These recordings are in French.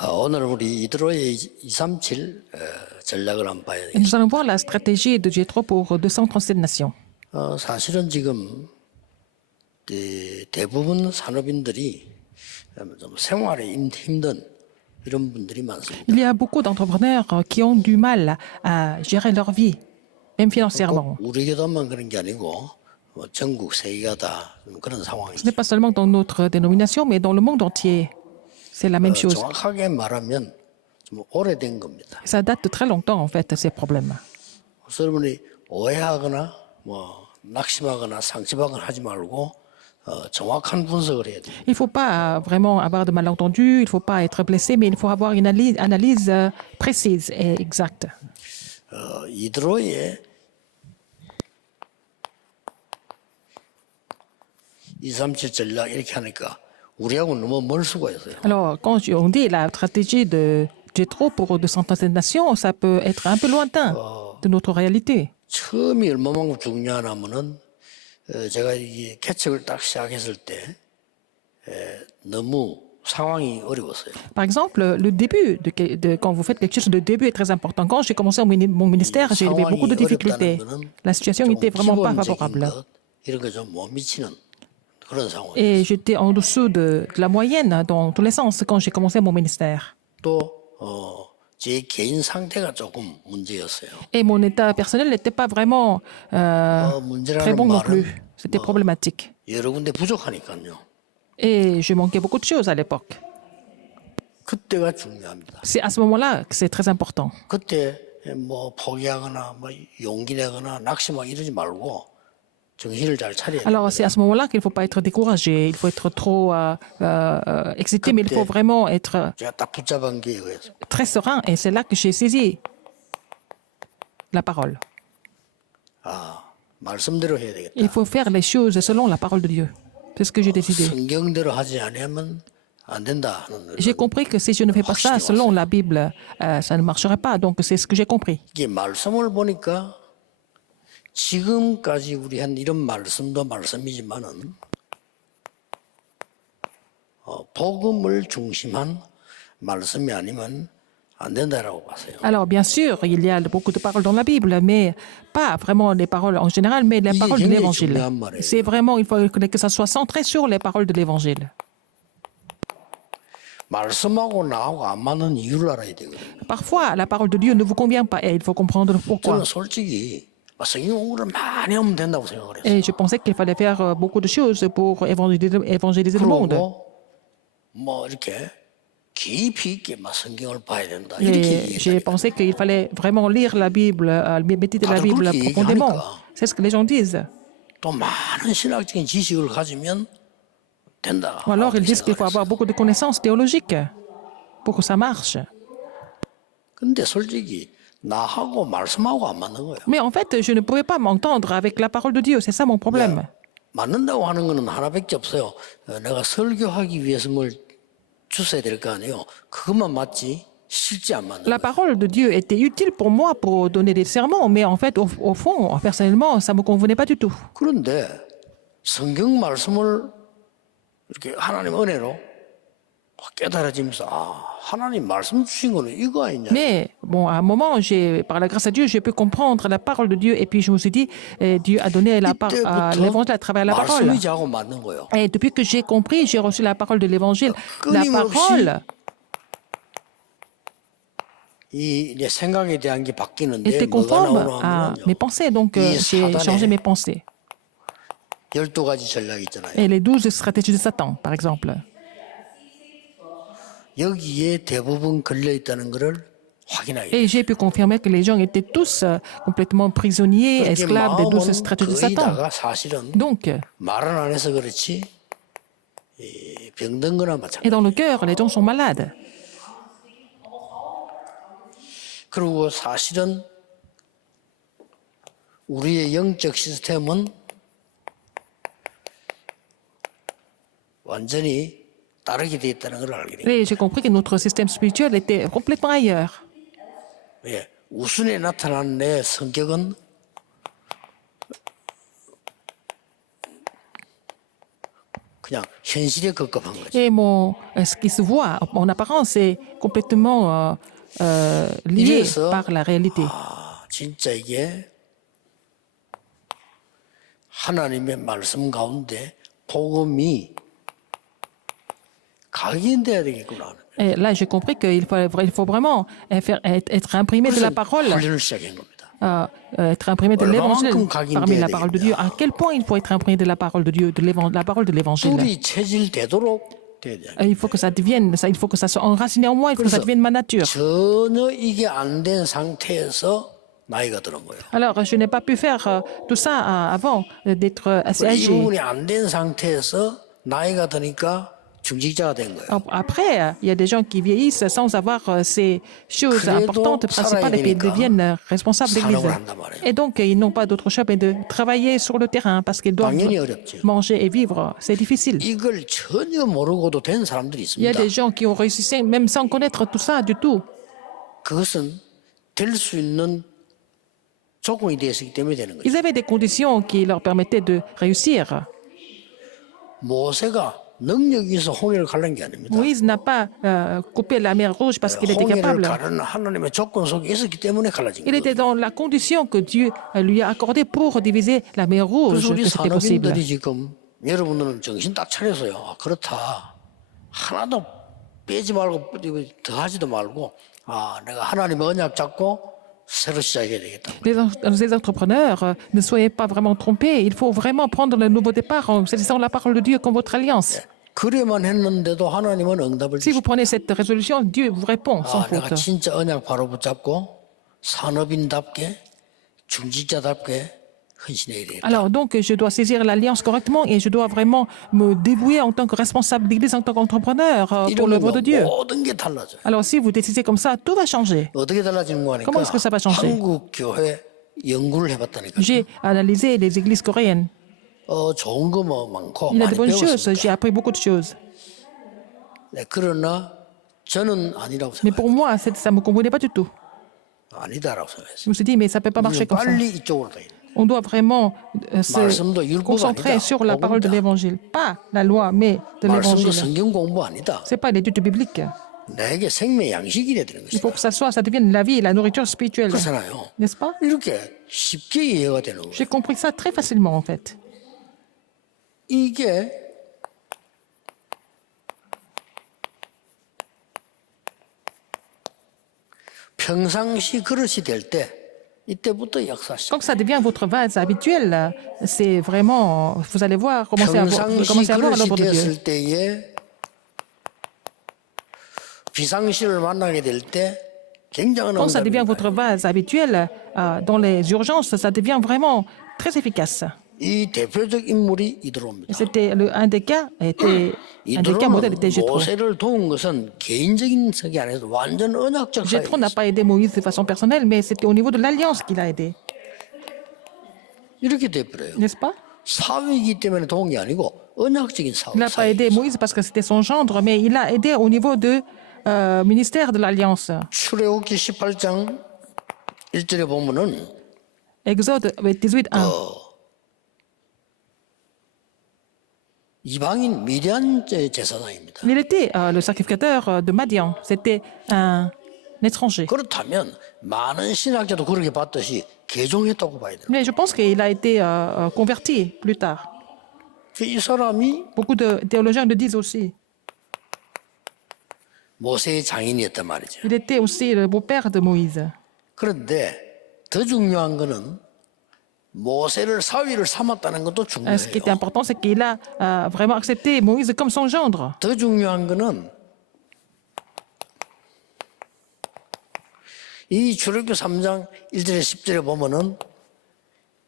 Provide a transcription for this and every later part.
오늘 우리 이드로의 237 전략을 한번 봐야 Et 되겠습니다. nous allons voir la stratégie de Jethro pour 237 nations. 사실은 지금 대부분 산업인들이 좀 생활에 힘든 이런 분들이 많습니다. Il y a beaucoup d'entrepreneurs qui ont du mal à gérer leur vie, même financièrement. 꼭 우리 교단만 그런 게 아니고 전국 세계가 다 그런 Ce 상황이죠. n'est pas seulement dans notre dénomination, mais dans le monde entier. C'est la même chose. 정확하게 말하면 좀 오래된 겁니다. Ça date de très longtemps, en fait, ces problèmes. 그래서 여러분이 오해하거나 낙심하거나 상처받거나 하지 말고 정확한 분석을 해야 돼요. Il ne faut pas vraiment avoir de malentendus, il ne faut pas être blessé, mais il faut avoir une analyse précise et exacte. 이드로의 237 전략 이렇게 하니까 우리하고 너무 멀 수가 있어요. Alors, quand on dit la stratégie de Jethro pour 237 nations, ça peut être un peu lointain de notre réalité. 처음이 얼마만큼 중요하냐면은 제가 이 개척을 딱 시작했을 때 너무 상황이 어려웠어요. Par exemple, le début, quand vous faites quelque chose, le début est très important. Quand j'ai commencé mon ministère, j'ai élevé beaucoup de difficultés. La situation n'était vraiment pas favorable. 이런 거 좀 못 미치는 그런 상황이에요. Et j'étais en dessous de la moyenne dans tous les sens quand j'ai commencé mon ministère. 제 개인 상태가 조금 문제였어요. Et mon état personnel n'était pas vraiment très 문제라는 bon non 말은 plus. C'était problématique. 여러 군데 부족하니까요. Et je manquais beaucoup de choses à l'époque. 그때가 중요합니다. C'est à ce moment-là que c'est très important. 그때 포기하거나 용기 내거나 낙심하고 이러지 말고 정신을 잘 차려야 돼요. Alors, c'est à ce moment-là qu'il ne faut pas être découragé, il faut être trop excité, mais il faut vraiment être 제가 딱 붙잡은 게 이거였어요. très serein. Et c'est là que j'ai saisi la parole. 말씀대로 해야 되겠다. Il faut faire les choses selon la parole de Dieu. C'est ce que j'ai décidé. 성경대로 하지 않으면 안 된다. J'ai compris que si je ne fais pas ça selon la Bible, ça ne marcherait pas. Donc, c'est ce que j'ai compris. 이게 말씀을 보니까 지금까지 우리 한 이런 말씀도 말씀이지만은 복음을 중심한 말씀이 아니면 안 된다라고 봤어요. Alors, bien sûr, il y a beaucoup de paroles dans la Bible, mais pas vraiment les paroles en général, mais les paroles de l'Évangile. C'est vraiment, il faut que ça soit centré sur les paroles de l'Évangile. 말씀하고 나하고 안 맞는 이유를 알아야 되거든요. Parfois, la parole de Dieu ne vous convient pas et il faut comprendre pourquoi. 저는 솔직히 성경 공부를 많이 하면 된다고 생각을 했어요. Et je pensais qu'il fallait faire beaucoup de choses pour évangéliser le monde. 그리고 이렇게 깊이 있게 성경을 봐야 된다. Et 이렇게 j'ai pensé qu'il fallait vraiment lire la Bible, méditer la Bible profondément. C'est ce que les gens disent. 또 많은 신학적인 지식을 가지면 된다. Ou alors ils disent qu'il faut avoir beaucoup de connaissances théologiques pour que ça marche. 근데 솔직히 나하고 말씀하고 안 맞는 거예요. Mais en fait, je ne pouvais pas m'entendre avec la parole de Dieu. C'est ça mon problème. 맞는다고 하는 거는 하나밖에 없어요. 내가 설교하기 위해서 뭘 주셔야 될 거 아니에요. 그것만 맞지 실제 안 맞는 La 거예요. parole de Dieu était utile pour moi pour donner des sermons, mais en fait, au fond, personnellement, ça ne me convenait pas du tout. 그런데 성경 말씀을 이렇게 하나님 은혜로 깨달아지면서 하나님 말씀 주신 거는 이거 아니냐. Mais bon, à un moment, par la grâce à Dieu, j'ai pu comprendre la parole de Dieu et puis je me suis dit, Dieu a donné l'évangile à travers la parole. 말씀이 자고 맞는 거예요. Et depuis que j'ai compris, j'ai reçu la parole de l'évangile. La parole 이 생각에 대한 게 바뀌는데 était 뭐가 conforme 나오나 à mes pensées, donc j'ai changé mes pensées. 12가지 전략이 있잖아요. Et les 12 stratégies de Satan, par exemple. 여기에 대부분 걸려 있다는 것을 확인하게 돼요. Et j'ai pu confirmer que les gens étaient tous complètement prisonniers, esclaves des 12 stratégies de 거의 Satan. 다가 사실은 Donc, 말은 안 해서 그렇지 병든 거나 et 마찬가지. dans le cœur, les gens sont malades. 그리고 사실은 우리의 영적 시스템은 완전히 다르게 돼 있다는 걸 알게 돼요. Et j'ai compris que notre système spirituel était complètement ailleurs. 예, 우순에 나타난 내 성격은 그냥 현실에 급급한 거죠. Et ce qui se voit en apparence est complètement lié 이래서 par la réalité. 진짜 이게 하나님의 말씀 가운데 복음이 각인돼야 되겠구나. Et là, j'ai compris qu'il faut vraiment être imprimé de la parole, 훈련을 시작한 겁니다. être imprimé de l'évangile 얼마만큼 parmi la parole de Dieu. 각인돼야 À quel point il faut être imprimé de la parole de Dieu, de la parole de l'évangile. 뿔이 체질되도록 돼야 돼요. Il faut que ça devienne, il faut que ça soit enraciné en moi, il faut que ça devienne ma nature. 전혀 이게 안 된 상태에서 나이가 들은 거예요. Alors, je n'ai pas pu faire tout ça avant d'être assez 이 âgé. 부분이 안 된 상태에서 나이가 드니까 중직자가 된 거예요. Après, il y a des gens qui vieillissent sans avoir ces choses importantes, principales, et puis ils deviennent responsables d'église. Et donc, ils n'ont pas d'autre choix que de travailler sur le terrain parce qu'ils doivent 당연히 어렵죠. manger et vivre. C'est difficile. 이걸 전혀 모르고도 된 사람들이 Il y a 있습니다. des gens qui ont réussi même sans connaître tout ça du tout. 그것은 될 수 있는 조건이 되었기 때문에 되는 거죠. Ils avaient des conditions qui leur permettaient de réussir. 모세가 능력이 있어 홍해를 갈란 게 아닙니다. Moïse n'a pas coupé la mer Rouge parce qu'il était 홍해를 capable. 가르는 하나님의 조건 속에 있었기 때문에 갈라진 Il 거예요. était dans la condition que Dieu lui a accordée pour diviser la mer Rouge, 그래서 우리 que c'était possible. 산업인들이 지금 여러분들은 정신 딱 차려서요. 아, 그렇다. 하나도 빼지 말고 더 하지도 말고 내가 하나님의 언약 잡고 새로 시작해야 되겠다. Les entrepreneurs, ne soyez pas vraiment trompés. Il faut vraiment prendre le nouveau départ en saisissant la parole de Dieu comme votre alliance. 그래만 했는데도 하나님은 응답을 Si 주시고 vous prenez cette résolution, Dieu vous répond sans 내가 faute. 진짜 언약 바로 붙잡고 산업인답게 중직자답게 헌신해야 되겠다. Alors donc, je dois saisir l'alliance correctement et je dois vraiment me dévouer en tant que responsable d'église, en tant qu'entrepreneur pour l'œuvre de Dieu. 모든 게 달라져요. Alors si vous décidez comme ça, tout va changer. 어떻게 달라지는 거 Comment est-ce que ça va changer? 한국 교회 연구를 해봤다니까. J'ai analysé les églises coréennes. 좋은 거 뭐 많고 Il y a de 많이 bonnes choses, 배웠습니다. j'ai appris beaucoup de choses. 네, 그러나 저는 아니라고 Mais 생각해요. pour moi, ça ne me convenait pas du tout. 아니다라고 생각했어요. Je me suis dit, mais ça ne peut pas marcher comme ça. 빨리 이쪽으로 가야 돼. On doit vraiment se concentrer sur la parole de l'évangile. Pas la loi, mais de 말씀도 l'évangile. 성경 공부 아니다. Ce n'est pas l'étude biblique. 내게 생명 양식이 되는 Il faut 것이다. que ça devienne la vie, la nourriture spirituelle. 그렇잖아요. N'est-ce pas? 이렇게 쉽게 이해가 되는 거예요. J'ai compris ça très facilement, en fait. 이게 평상시 그릇이 될 때 이때부터 역사 시작. Quand ça devient votre vase habituel, c'est vraiment, vous allez voir, commencer à voir 평상시 l'œuvre 그릇이 de Dieu. 되었을 때에 비상시를 만나게 될 때 굉장한 Quand ça 응답이 devient votre vase habituel, dans les urgences, ça devient vraiment très efficace. 이 대표적 인물이 Et 이드로입니다. c'était un des cas, un des cas modèles était 이드로는 Jétro. 모세를 도운 것은 개인적인 석이 아니라 완전 언약적 Jétro n'a 사역이었어요. pas aidé Moïse de façon personnelle, mais c'était au niveau de l'alliance qu'il a aidé. 이렇게 돼버려요. N'est-ce pas? 사위이기 때문에 도운 게 아니고 언약적인 Il n'a pas aidé Moïse parce que c'était son gendre, mais il a aidé au niveau du ministère de l'Alliance. 출애굽기 18장 1절에 보면은 Exode 18:1. 이방인 미디안 제사장입니다. Il était le sacrificateur de Madian. C'était un étranger. 그렇다면 많은 신학자도 그렇게 봤듯이 개종했다고 봐야 돼요. Mais je pense qu'il a été converti plus tard. 이 사람이 Beaucoup de théologiens le disent aussi. 모세의 장인이었단 말이죠. Il était aussi le beau-père de Moïse. 그런데 더 중요한 거는 모세를 사위를 삼았다는 것도 Ce qui était 중요해요. important, c'est qu'il a vraiment accepté Moïse comme son gendre. 더 중요한 거는 이 출애굽기 3장 1절에 10절에 보면은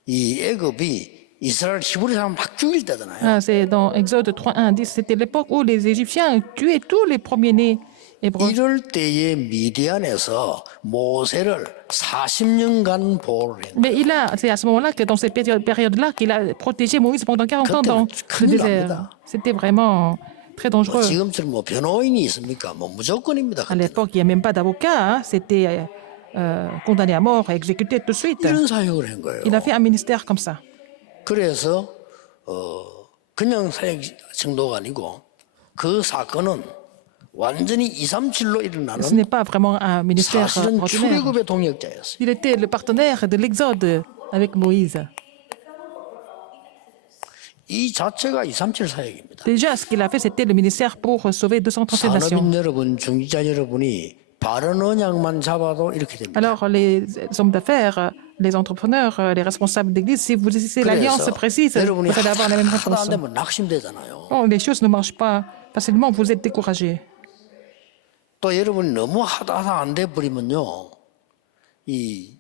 이 애굽이 이스라엘 히브리 사람 막 죽일 때잖아요. C'est dans Exode 3:1, 10. C'était l'époque où les Égyptiens tuaient tous les premiers-nés hébreux. 이럴 때에 미디안에서 모세를 40년간 보호를 했어요. Mais c'est à ce moment-là que dans cette période-là qu'il a protégé Moïse pendant 40 ans dans le désert. C'était vraiment très dangereux. 지금처럼 뭐 변호인이 있습니까? 뭐 무조건입니다. À l'époque, il n'y a même pas d'avocat. C'était condamné à mort et exécuté tout de suite. 이런 사역을 한 거예요. Il a fait un ministère comme ça. 그래서 그냥 사역 정도가 아니고 그 사건은 완전히 237로 Ce 일어나는 n'est pas vraiment un ministère 사실은 ordinaire. 출애굽의 동역자였어요. Il était le partenaire de l'Exode avec Moïse. 이 자체가 237 사역입니다. Déjà, ce qu'il a fait, c'était le ministère pour sauver 237 nations. 산업인 여러분, 중지자 여러분이 바른 언약만 잡아도 이렇게 됩니다. Alors, les hommes d'affaires, les entrepreneurs, les responsables d'église, si vous utilisez l'alliance précise, 여러분이 vous allez avoir la même 하나도 réponse. 안 되면 낙심되잖아요. Quand les choses ne marchent pas facilement, vous êtes découragé. 또 여러분이 너무 하다 안 돼 버리면요, 이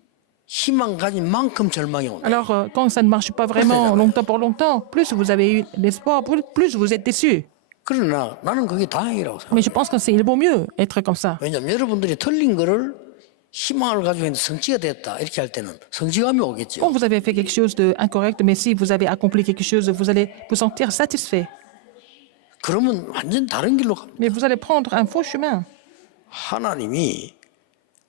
희망 가진 만큼 절망이 온다. Alors, quand ça ne marche pas vraiment longtemps pour longtemps, plus vous avez eu l'espoir, plus vous êtes déçu. 그러나 나는 그게 다행이라고 생각해요. Mais je pense qu'il vaut mieux être comme ça. 왜냐하면 여러분들이 틀린 거를 희망을 가지고 있는데 성취가 됐다 이렇게 할 때는 성취감이 오겠죠. Quand vous avez fait quelque chose d'incorrect, mais si vous avez accompli quelque chose, vous allez vous sentir satisfait. 그러면 완전 다른 길로 갑니다. Mais vous allez prendre un faux chemin. 하나님이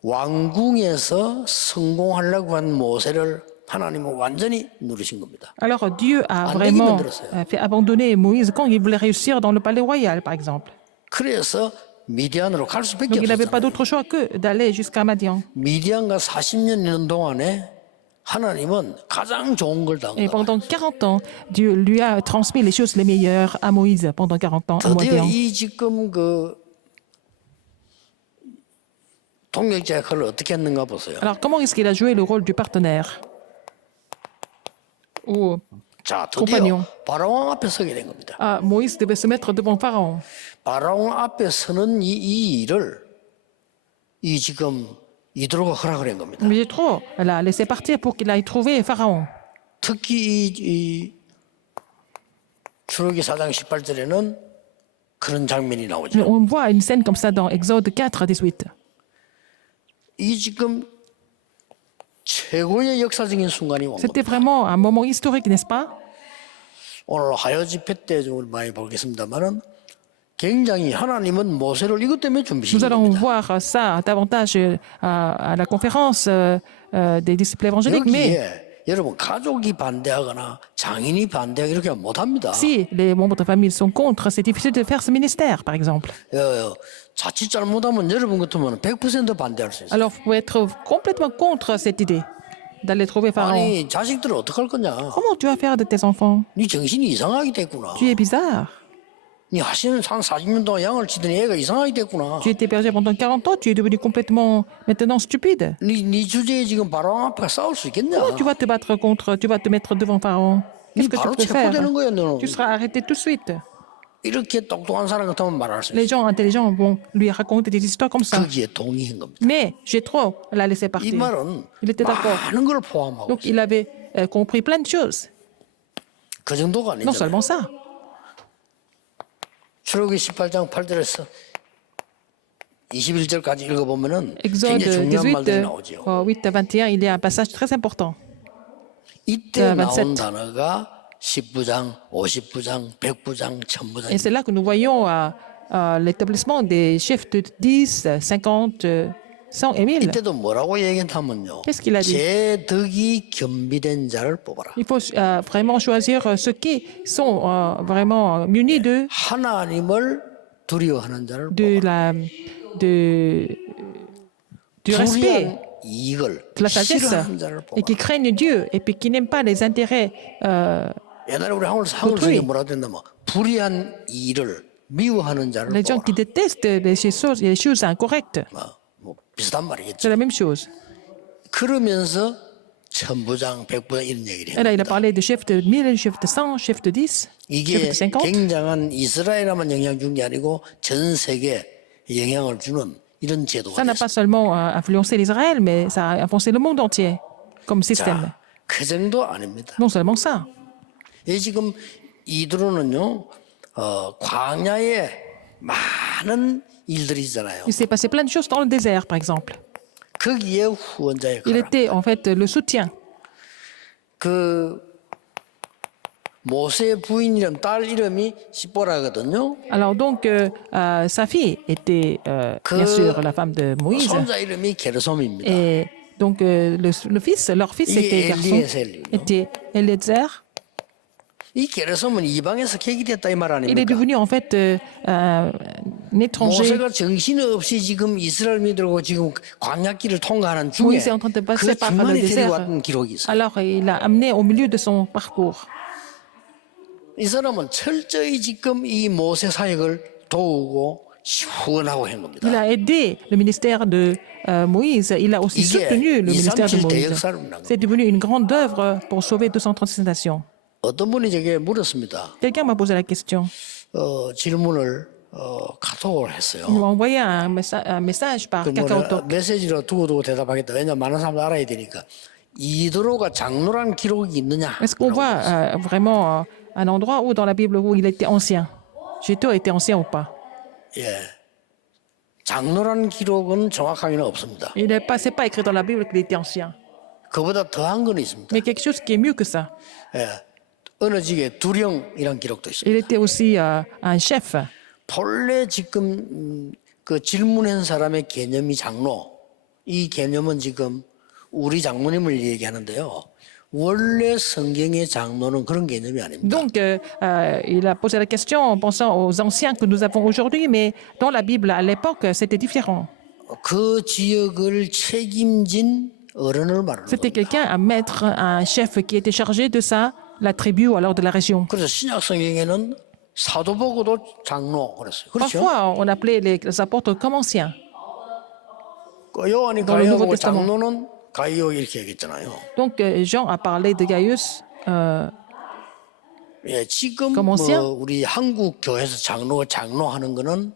왕궁에서 성공하려고 한 모세를 하나님은 완전히 누르신 겁니다. Alors Dieu a 안 vraiment 되게 만들었어요. fait abandonner Moïse quand il voulait réussir dans le palais royal, par exemple. 그래서 미디안으로 갈 수밖에 Donc il n'avait pas 없었잖아요. d'autre choix que d'aller jusqu'à Madian. 미디안과 40년 있는 동안에 하나님은 가장 좋은 걸 당한 Et 거예요. pendant 40 ans, Dieu lui a transmis les choses les meilleures à Moïse pendant 40 ans à 드디어 Madian. 이 지금 그 동역자 역할을 어떻게 했는가 보세요. Alors comment est-ce qu'il a joué le rôle du partenaire ou 자, compagnon. 드디어 바로왕 앞에 서게 된 겁니다. Moïse devait se mettre devant Pharaon. 바로왕 앞에 서는 이 일을 이 지금 이드로가 허락을 한 겁니다. Mais Jéthro l'a laissé partir pour qu'il aille trouver Pharaon. 특히 이 출애굽기 4장 18절에는 그런 장면이 나오죠. On voit une scène comme ça dans Exode 4, 18. 이 지금 최고의 역사적인 순간이 온 겁니다. C'était vraiment un moment historique, n'est-ce pas? 오늘 하여 집회 때 좀 많이 보겠습니다만은 굉장히 하나님은 모세를 이것 때문에 준비시킨 Nous allons 겁니다. voir ça davantage à la conférence des disciples évangéliques. Mais 여기에 여러분 가족이 반대하거나 장인이 반대하거나 이렇게 하면 못합니다. si les membres de famille sont contre, c'est difficile de faire ce ministère, par exemple. 자칫 잘못하면 여러분 같으면 100% 반대할 수 있어요. Alors, vous pouvez être complètement contre cette idée d'aller trouver Pharaon. 아니 자식들은 어떡할 거냐? Comment tu vas faire de tes enfants? 네 정신이 이상하게 됐구나. Tu es bizarre. 네 하시는 한 40년 동안 양을 치더니 애가 이상하게 됐구나. Tu étais berger pendant 40 ans, tu es devenu complètement maintenant stupide. 네 주제에 지금 바로 앞에 싸울 수 있겠냐? Comment tu vas te battre contre, tu vas te mettre devant Pharaon? Qu'est-ce que tu 바로 peux faire? 체포되는 거야 너는. Tu seras arrêté tout de suite. 이렇게 똑똑한 사람 같으면 말할 수 Les 있어. gens intelligents vont lui raconter des histoires comme ça. 거기에 동의한 겁니다. Mais Jéthro l'a laissé 이 partir. 말은 Il était d'accord. 많은 걸 포함하고 Donc il avait compris plein de choses. 그 정도가 Non 아니잖아요. seulement ça. 출애굽기 18장 8절에서 21절까지 읽어보면은 Exode 굉장히 중요한 말들이 18, 나오죠. 8 à 21, il y a un passage très important. 이때 나온 27. 단어가 10부장, 50부장, 100부장, 1000부장. Et c'est là que nous voyons l'établissement des chefs de 10, 50, 100 et 1000. 이때도 뭐라고 얘기했냐면요. Qu'est-ce qu'il a dit? 제 덕이 겸비된 자를 뽑아라. Il faut vraiment choisir ceux qui sont vraiment munis 하나님을 두려워하는 자를 de 뽑아라. du respect, 불의한 이익을 de la sagesse, 싫어하는 자를 et qui 뽑아라. craignent Dieu, et puis qui n'aiment pas les intérêts. 옛날에 우리 한글 성경에 뭐라고 했냐면 불의한 일을 미워하는 자를 Les gens qui 뽑아라. détestent les choses incorrectes. 뭐 비슷한 말이겠죠. C'est la même chose. 그러면서 천부장, 백부장 이런 얘기를 Et là, il a 해요. parlé de chef de 1000, chef de 100, chef de 10, chef 이게 de 50. 굉장한 이스라엘에만 영향 준 게 아니고 전 세계에 영향을 주는 이런 제도가 Ça n'a 됐어요. pas seulement influencé l'Israël, mais ça a influencé le monde entier comme système. 자, 그 정도 아닙니다. Non seulement ça. 이 지금 이드로는요, 광야에 많은 일들이 있잖아요. Il s'est passé plein de choses dans le désert, par exemple. 거기에 후원자의 Il 역할. était en fait le soutien. 그 모세 부인 이름, 딸 이름이 시보라거든요. Alors donc, sa fille était bien sûr la femme de Moïse. 손자 이름이 게르솜입니다. Et donc, leur fils Il était est garçon, Eliezer. était Eliezer. 이 게르솜은 이방에서 계기됐다 이 말 Il est 아닙니까? devenu en fait un étranger. 모세가 정신없이 지금 이스라엘 민들고 지금 광야길을 통과하는 중에 Moïse est en train de passer 그 par le 중간에 désert. 데려왔던 기록이 있어요. Alors il l'a amené au milieu de son parcours. 이 사람은 철저히 지금 이 모세 사역을 도우고 후원하고 한 겁니다. Il a aidé le ministère de Moïse. Il a aussi 이게 soutenu le ministère de 237 Moïse. 대역사를 난 C'est devenu une grande œuvre pour sauver 236 nations. 어떤 분이 제게 물었습니다. Quelqu'un m'a posé la question. 질문을 카톡을 Il 했어요. m'a envoyé un message par 그 뭐라, KakaoTalk. 메시지로 두고두고 대답하겠다. 왜냐면 많은 사람들 알아야 되니까. 이드로가 장로란 기록이 있느냐? Est-ce qu'on voit vraiment un endroit où dans la Bible où il était ancien? Jéto était ancien ou pas? 예. 장로란 기록은 정확하게는 없습니다. Il n'est pas, c'est pas écrit dans la Bible qu'il était ancien. 그보다 더한 건 있습니다. Mais quelque chose qui est mieux que ça. 예. 어느 지게 두령이란 기록도 있습니다. Il était aussi un chef. 본래 지금 그 질문한 사람의 개념이 장로. 이 개념은 지금 우리 장모님을 얘기하는데요. 원래 성경의 장로는 그런 개념이 아닙니다. Donc, il a posé la question en pensant aux anciens que nous avons aujourd'hui, mais dans la Bible, à l'époque, c'était différent. 그 지역을 책임진 어른을 말하는 C'était 겁니다. quelqu'un, un maître, un chef qui était chargé de ça, la tribu ou alors de la région. 그래서 신약 성경에는 사도 보고도 장로 그랬어요. 그렇죠? Parfois, on appelait les apôtres comme anciens. 그 요한이 Dans le Nouveau 가이오보고 Testament. 장로는 가이오 이렇게 얘기했잖아요. Donc, Jean a parlé de Gaius. 예, 지금 comme 뭐 ancien? 우리 한국 교회에서 장로하는 거는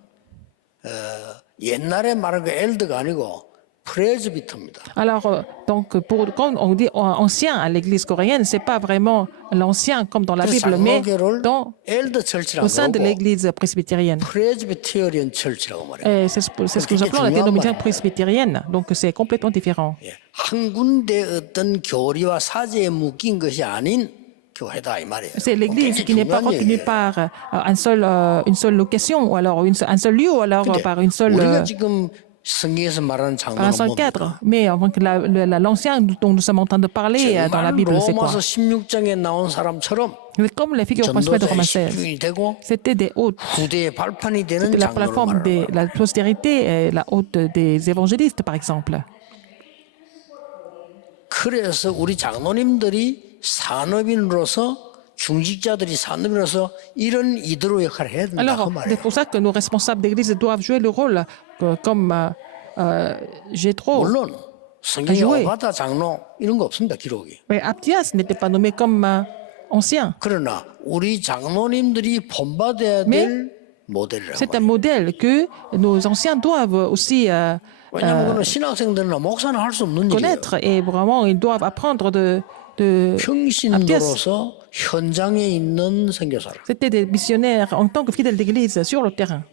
옛날에 말한 그 엘드가 아니고 프레즈비터입니다. Alors, donc, quand on dit ancien à l'église coréenne, c'est pas vraiment l'ancien comme dans la 그래서 Bible, mais 장로교를 dans, 엘드 철치라고 au sein de 그러고 l'église presbytérienne. 프레즈비테리언 철치라고 말해요. Et c'est ce que nous appelons la dénomination presbytérienne. Donc, c'est complètement différent. 예, 한 군데 어떤 교리와 사제에 묶인 것이 아닌 교회다 이 말이에요. C'est l'église 굉장히 qui n'est pas 중요한 retenue 얘기예요. par une seule location, ou alors un seul lieu, ou alors 근데 par une seule, 우리가 지금 성경에서 말하는 par un 장로는 seul 뭡니까? cadre. Mais avant que l'ancien dont nous sommes en train de parler dans la 정말 Bible, c'est quoi? 로마서 16장에 나온 사람처럼 C'est comme les figures principales de 전도자의 Romains 16. 집중이 되고 C'était des hôtes. 후대의 발판이 되는 La 장로를 plateforme 말하는 de la postérité et la hôte des évangélistes, par exemple. 그래서 우리 장로님들이 산업인으로서 중직자들이 산업인으로서 이런 이드로 역할을 해야 된다 그 Alors, 말이에요. c'est pour ça que nos responsables d'église doivent jouer le rôle comme Jétro. 물론 성경에 joué. 오바다 장로 이런 거 없습니다 기록이. Mais Abdias n'était pas nommé comme ancien. 그러나 우리 장로님들이 본받아야 Mais 될 모델이라고 c'est un 말이에요. modèle que nos anciens doivent aussi 왜냐하면 그는 신학생들이나 목사는 할 수 없는 일이에요. connaître et vraiment ils doivent apprendre de Abdias. 평신도로서 현장에 있는 선교사를 C'était des missionnaires en tant que fidèles d'église sur le terrain.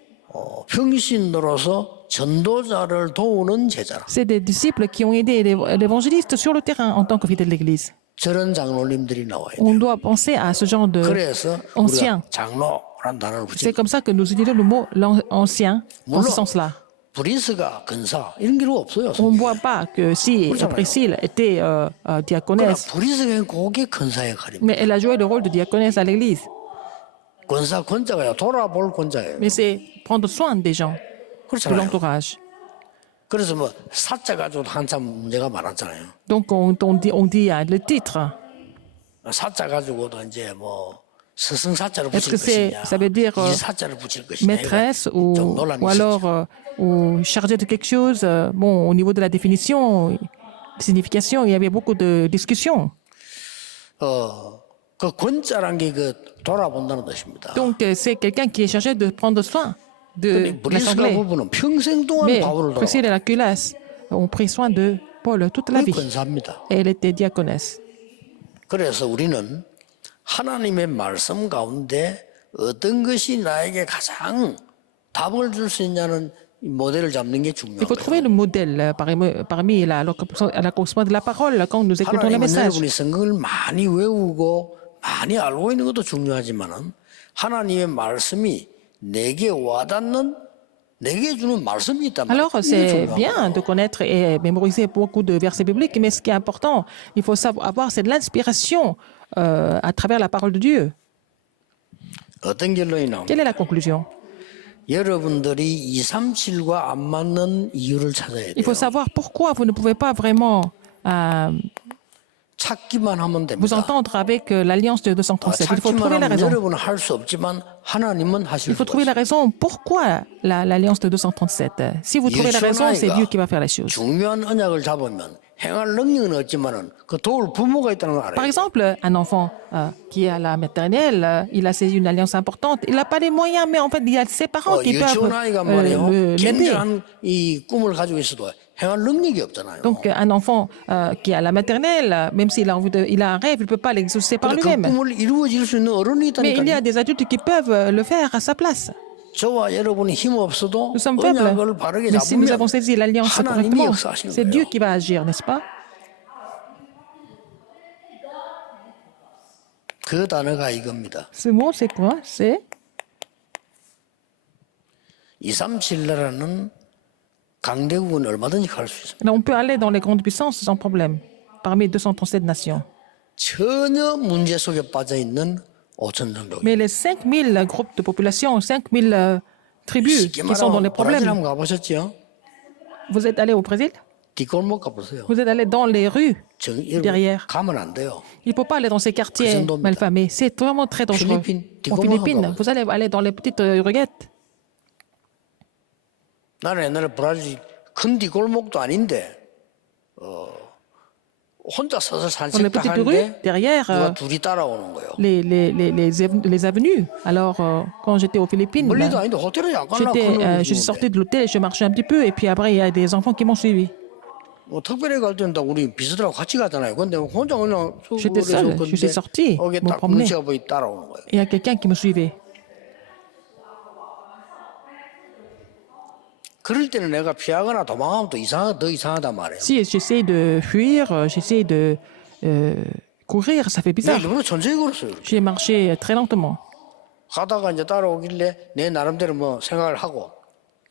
평신도로서 전도자를 도우는 제자라. C'est des disciples qui ont aidé l'évangéliste sur le terrain en tant que fidèles d'église. 저런 장로님들이 나와야 돼요. On doit penser à ce genre de 그래서 ancien. 우리가 장로라는 단어를 C'est 붙입니다. comme ça que nous utilisons le mot ancien dans ce 물론 sens-là. 브리스가 근사 이런 기록 없어요. On ne 성경에. voit pas que si Priscille était 그러나 diaconesse, 브리스가 그게 근사 역할입니다. mais elle a joué le rôle de diaconesse à l'église. 권사 권자가요. 돌아볼 권자예요. Mais c'est prendre soin des gens, de 그렇잖아요. l'entourage. 그래서 뭐 사자 가지고도 한참 문제가 많았잖아요. Donc on dit le titre. 사자 가지고도 이제 뭐 스승 사자를 Est-ce 붙일 que c'est, 것이냐, ça veut dire 이 사자를 붙일 것이냐, maîtresse 이거 좀 논란이 ou 있었죠. alors ou chargé de quelque chose? Bon, au niveau de la définition, signification, il y avait beaucoup de discussions. 그 권자란 게 그 돌아본다는 뜻입니다. Donc c'est quelqu'un qui est chargé de prendre soin de 브리스가 l'assemblée. 부부는 평생 동안 Mais 바울을 돌아. Priscille et Aquila ont pris soin de Paul toute la 그 vie. 권사입니다. Et elle était diaconesse. 그래서 우리는 하나님의 말씀 가운데 어떤 것이 나에게 가장 답을 줄 수 있냐는 이 모델을 잡는 게 Il faut 중요해요. trouver le modèle parmi l'accomplissement de la parole quand nous écoutons le 하나님은 message. 여러분이 성경을 많이 외우고 많이 알고 있는 것도 중요하지만은 하나님의 말씀이 내게 와닿는 내게 주는 말씀이 있단 말이에요. Alors, c'est bien de connaître et mémoriser beaucoup de versets bibliques, mais ce qui est important, il faut savoir avoir, c'est de l'inspiration à travers la parole de Dieu. 어떤 결론이 나옵니까? Quelle est la conclusion? 여러분들이 237과 안 맞는 이유를 찾아야 Il 돼요. faut savoir pourquoi vous ne pouvez pas vraiment 찾기만 하면 vous 됩니다. entendre avec l'alliance de 237. Il faut 찾기만 trouver la 하면 raison. 여러분은 할 수 없지만 하나님은 하실 Il faut 수가 trouver la 있어요. raison pourquoi l'alliance de 237. Si vous trouvez la raison, c'est Dieu qui va faire les choses. 중요한 언약을 잡으면 행할 능력은 없지만은 그 도울 부모가 있다는 걸 Par 알아요. exemple, un enfant qui est à la maternelle, il a saisi une alliance importante. Il n'a pas les moyens, mais en fait, il y a ses parents qui peuvent 유치원 아이가 말이에요. l'aider. 굉장한 이 꿈을 가지고 있어도 행할 능력이 없잖아요. Donc, un enfant qui est à la maternelle, même s'il a envie il a un rêve, il ne peut pas l'exaucer par 근데 그 lui-même. 꿈을 이루어질 수 있는 어른이 Mais il y a 있다니까요. des adultes qui peuvent le faire à sa place. 저와 여러분이 힘 없어도 Nous sommes faibles, 언약을 바르게 mais si nous 잡으면 avons saisi l'alliance 하나님이 correctement, 역사하시는 c'est Dieu 거예요. qui va agir, n'est-ce pas? 그 단어가 이겁니다. Ce mot, c'est quoi? C'est 237 나라는 강대국은 얼마든지 갈 수 있습니다. on peut aller dans les grandes puissances sans problème, parmi 237 nations. 전혀 문제 속에 빠져 있는 5천 종족. Mais les 5000 groupes de population, 5000 tribus 쉽게 qui sont dans les 말하면 브라질 problèmes. 한번 가보셨죠? Vous êtes allé au Brésil? 뒷골목 가보세요. Vous êtes allé dans les rues 여러분, derrière. 가면 안 돼요. Il ne faut pas aller dans ces quartiers 정도입니다. malfamés. C'est vraiment très dangereux. Philippines, En 뒷골목 Philippines, 한번 vous allez aller dans les petites ruettes. 나는 옛날에 브라질 큰 뒷골목도 아닌데 혼자 서서 Dans les 산책 딱 petites rues, 하는데 derrière 누가 둘이 따라오는 거예요. les avenues. Alors, quand j'étais aux Philippines, 멀리도 아닌데 호텔에 잠깐 je suis sortie de l'hôtel et je marchais un petit peu. Et puis après, il y a des enfants qui m'ont suivi. 뭐 특별히 갈 때는 다 우리 비서들하고 같이 가잖아요. 근데 혼자 그냥 J'étais seule, je suis sortie, 거기 me 딱 promener. 눈치가 보이 따라오는 거예요. Il y a quelqu'un qui me suivait. 그럴 때는 내가 피하거나 도망가면 또 더 이상하단 말이에요. Si j'essaie de fuir, j'essaie de courir, ça fait 내가 bizarre. 일부러 천천히 걸었어요. J'ai marché très lentement. 가다가 이제 따라오길래 내 나름대로 뭐 생각을 하고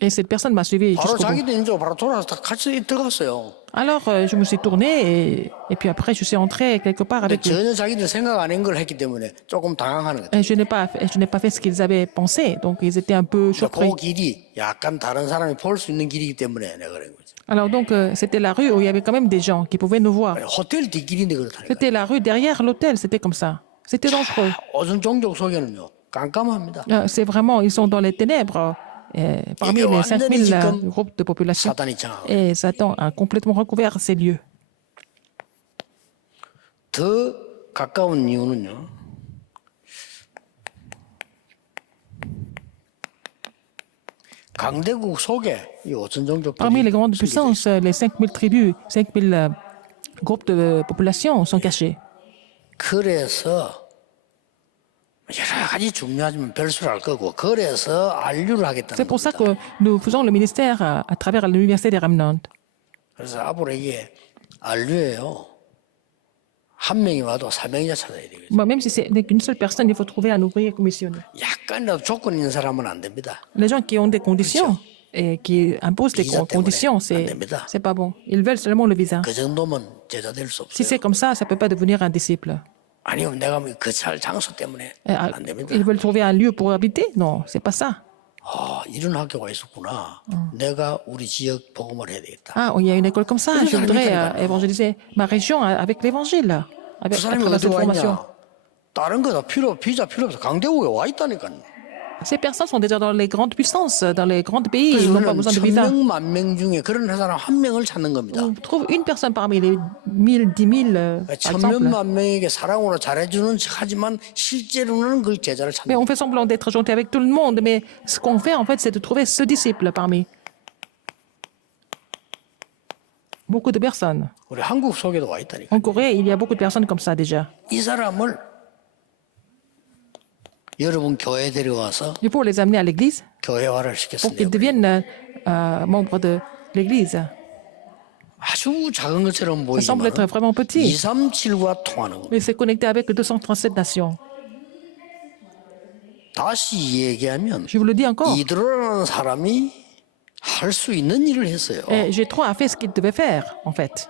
Et cette personne m'a suivi 바로 jusqu'au bout. 자기도 이제 바로 돌아서 다 같이 들어갔어요. Alors, je me suis tournée et puis après, je suis entrée quelque part 근데 avec eux. 전혀 자기들 생각 안 한 걸 했기 때문에 조금 당황하는 거예요. Et je n'ai pas fait ce qu'ils avaient pensé. Donc, ils étaient un peu surpris. 그 길이 약간 다른 사람이 볼 수 있는 길이기 때문에 내가 그런 거죠. Alors, donc, c'était la rue où il y avait quand même des gens qui pouvaient nous voir. 호텔 뒷길인데 그렇다니까. C'était la rue derrière l'hôtel, c'était comme ça. C'était dangereux. 어떤 종족 속에는요 깜깜합니다. C'est vraiment, ils sont dans les ténèbres. Parmi les 5000 groupes de population. 사단이 장하고 Et Satan a complètement recouvert ces lieux. 더 가까운 이유는요. 강대국 속에 이 5천 종족들이 Parmi les grandes puissances, les 5000 tribus, 5000 groupes de population sont cachés. 그래서 여러 가지 중요하지만 별수를 할 거고 그래서 안류를 하겠다는 C'est pour ça 겁니다. que nous faisons le ministère à travers l'Université des Remnants. 그래서 앞으로 이게 안류예요. 한 명이 와도 4명이나 찾아야 되겠죠. Même si c'est n'est qu'une seule personne, il faut trouver un ouvrier commissionné. 약간이라도 조건 있는 사람은 안 됩니다. Les gens qui ont des conditions et qui imposent des Visa conditions, 때문에 안 됩니다. c'est pas bon. Ils veulent seulement le visa. 그 정도면 제자 될 수 Si 없어요. c'est comme ça ne peut pas devenir un disciple. 아니면 내가 그 살 장소 때문에 안 됩니다. Ils veulent trouver un lieu pour habiter? Non, c'est pas ça. 아, 이런 학교가 있었구나. 내가 우리 지역 복음을 해야 되겠다. Ah, il y a une école comme ça. Je voudrais évangéliser ma région avec l'évangile, 그 avec à 사람이 travers 어디 cette 와 formation. 있냐? 다른 거 다 비자 필요 없어. 강대국에 와 있다니까요. Ces personnes sont déjà dans les grandes puissances, dans les grands pays. Ils n'ont pas 그래서 besoin de visa. 1000명, 10,000명 중에 그런 사람 한 명을 찾는 겁니다. On trouve une personne parmi les 1000, 10 000, par 1000명, exemple. 10,000명에게 사랑으로 잘해주는 척 하지만 실제로는 그 제자를 찾는 Mais 거예요. on fait semblant d'être gentil avec tout le monde, mais ce qu'on fait, en fait, c'est de trouver ce disciple parmi beaucoup de personnes. 우리 한국 속에도 와 있다니까. En Corée, il y a beaucoup de personnes comme ça déjà. 이 사람을 여러분 교회에 데려와서 Il faut les amener à l'église 교회화를 pour 시켰습니다. qu'ils deviennent membres de l'église. 아주 작은 것처럼 Ça semble être 보이지만 vraiment petit, 237과 통하는 겁니다. mais c'est connecté avec 237 nations. 다시 얘기하면 Je vous le dis encore. 이드로라는 사람이 할 수 있는 일을 했어요. Et Jétro a fait ce qu'il devait faire, en fait.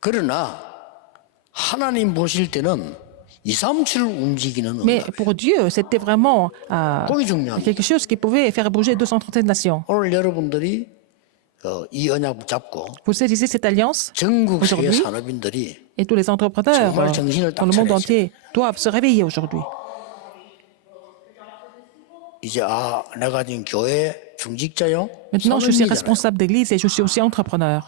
그러나 하나님 보실 때는 237을 움직이는 Mais 응답이에요. pour Dieu, c'était vraiment 그게 중요합니다. quelque chose qui pouvait faire bouger 237 nations. 오늘 여러분들이 이 언약 붙잡고 Vous saisissez cette alliance 전국 세계 aujourd'hui 산업인들이 et tous les entrepreneurs 정말 정신을 딱 dans le monde 차려야죠. entier doivent se réveiller aujourd'hui. 이제 내가 지금 교회 중직자요. Maintenant, je suis 선언이잖아요. responsable d'église et je suis aussi entrepreneur.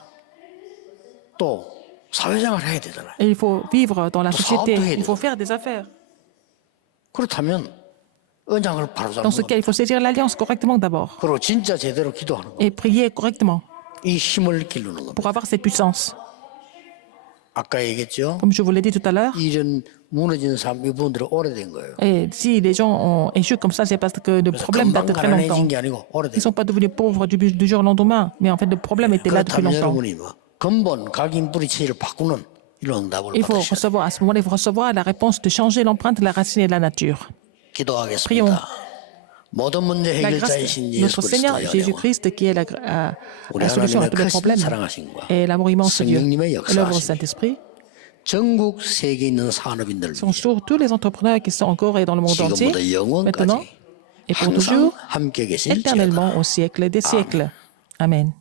또 사회생활 해야 되잖아요. Et il faut vivre dans la société, 사업도 해야 il faut faire des affaires. 그렇다면 언약을 바로 잡는 Dans ce cas, il 겁니다. faut saisir l'alliance correctement d'abord 그리고 진짜 제대로 기도하는 거. et prier correctement 이 힘을 기르는 겁니다. pour avoir cette puissance. 아까 얘기했죠. Comme je vous l'ai dit tout à l'heure, 이런 무너진 삶 이분들은 오래된 거예요. et si les gens ont échoué comme ça, c'est parce que le problème date 금방 de très longtemps. 가난해진 게 아니고 Ils 오래된 ne sont pas devenus pauvres du jour au lendemain, mais en fait, le problème était là depuis 그렇다면 longtemps. 여러분이 근본 각인 뿌리 체질을 바꾸는 이런 응답을 Il faut 받으셔야 돼요. recevoir, à ce moment-là, il faut recevoir la réponse de changer l'empreinte de la racine et de la nature. 기도하겠습니다. 모든 문제 La grâce 해결자이신 de 예수 notre Seigneur 그리스도의 은혜와 Jésus-Christ, qui est 우리 la solution à 하나님의 tous les 크신 problèmes, 사랑하심과 et l'amour immense de Dieu, 성령님의 et l'œuvre du 역사하심 Saint-Esprit, 전국 세계에 있는 산업인들을 sont sur tous les entrepreneurs qui sont encore et dans le monde entier, 지금부터 maintenant 영원까지 et pour 항상 toujours, 함께 계실지어다. éternellement au siècle des siècles. Amen.